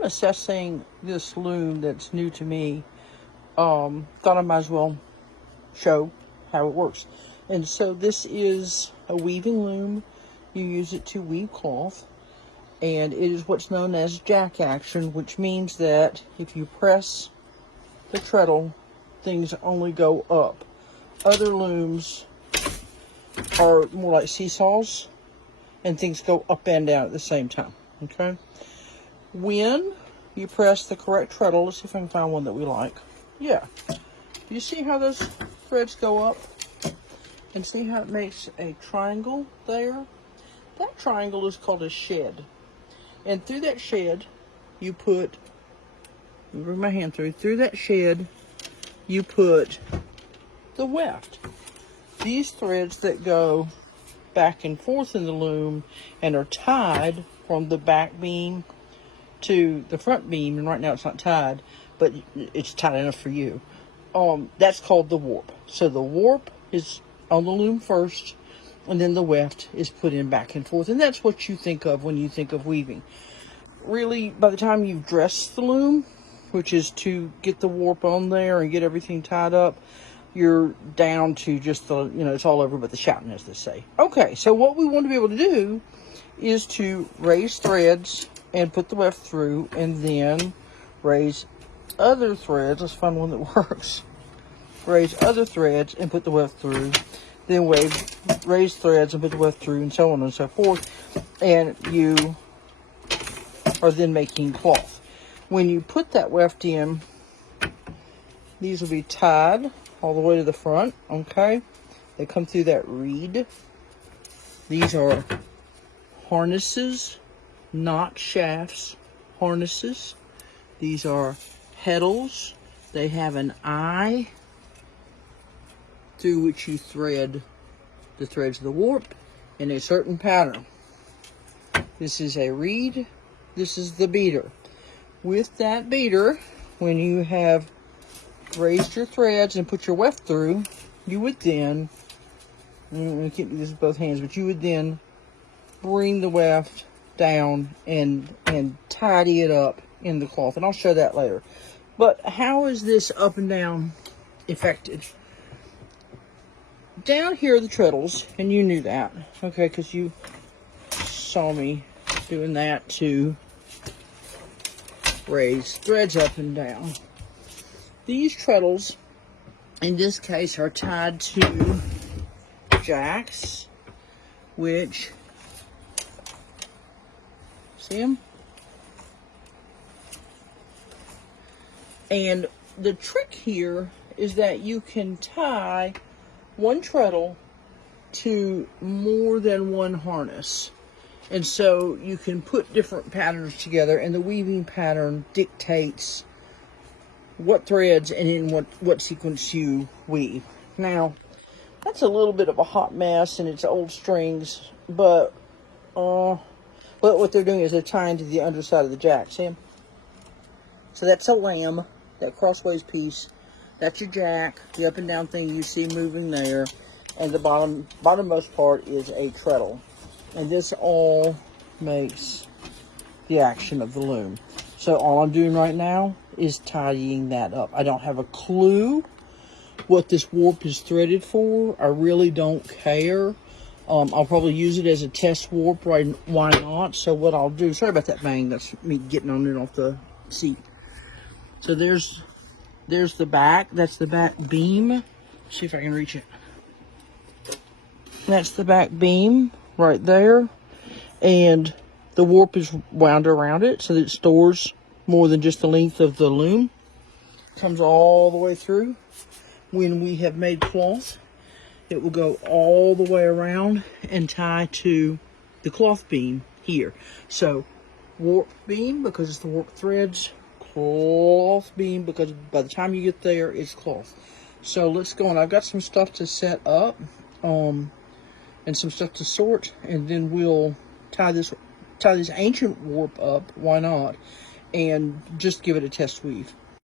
I'm assessing this loom that's new to me, thought I might as well show how it works. And so this is a weaving loom. You use it to weave cloth, and it is what's known as jack action, which means that if you press the treadle, things only go up. Other looms are more like seesaws, and things go up and down at the same time, okay? When you press the correct treadle, let's see if I can find one that we like. Yeah. You see how those threads go up? And see how it makes a triangle there? That triangle is called a shed. And through that shed, you put, let me bring my hand through that shed, you put the weft. These threads that go back and forth in the loom and are tied from the back beam to the front beam, and right now it's not tied, but it's tight enough for you. That's called the warp. So the warp is on the loom first, and then the weft is put in back and forth, and that's what you think of when you think of weaving. Really, by the time you've dressed the loom, which is to get the warp on there and get everything tied up, you're down to just the, it's all over but the shouting, as they say. Okay, so what we want to be able to do is to raise threads and put the weft through, and then raise other threads. Let's find one that works. Raise other threads and put the weft through, then raise threads and put the weft through, and so on and so forth. And you are then making cloth. When you put that weft in, these will be tied all the way to the front, okay? They come through that reed. These are harnesses, not shafts, harnesses. These are treadles. They have an eye through which you thread the threads of the warp in a certain pattern. This is a reed. This is the beater. With that beater, when you have raised your threads and put your weft through, you would then, I can't do this with both hands, but you would then bring the weft down and tidy it up in the cloth, and I'll show that later. But how is this up and down affected? Down here are the treadles, and you knew that, okay, because you saw me doing that to raise threads up and down. These treadles, in this case, are tied to jacks, which, see them? And the trick here is that you can tie one treadle to more than one harness. And so you can put different patterns together, and the weaving pattern dictates what threads and in what sequence you weave. Now, that's a little bit of a hot mess, and it's old strings, but what they're doing is they're tying to the underside of the jack. See them? So that's a lamb, that crossways piece. That's your jack, the up and down thing you see moving there, and the bottommost part is a treadle. And this all makes the action of the loom. So all I'm doing right now is tidying that up. I don't have a clue what this warp is threaded for. I really don't care. I'll probably use it as a test warp, right? Why not? So what I'll do, sorry about that bang, that's me getting on it off the seat. So there's the back, that's the back beam. Let's see if I can reach it. That's the back beam right there. And the warp is wound around it so that it stores more than just the length of the loom. Comes all the way through. When we have made cloth, it will go all the way around and tie to the cloth beam here. So warp beam because it's the warp threads, cloth beam because by the time you get there it's cloth. So let's go on. I've got some stuff to set up and some stuff to sort, and then we'll tie this ancient warp up, why not, and just give it a test weave.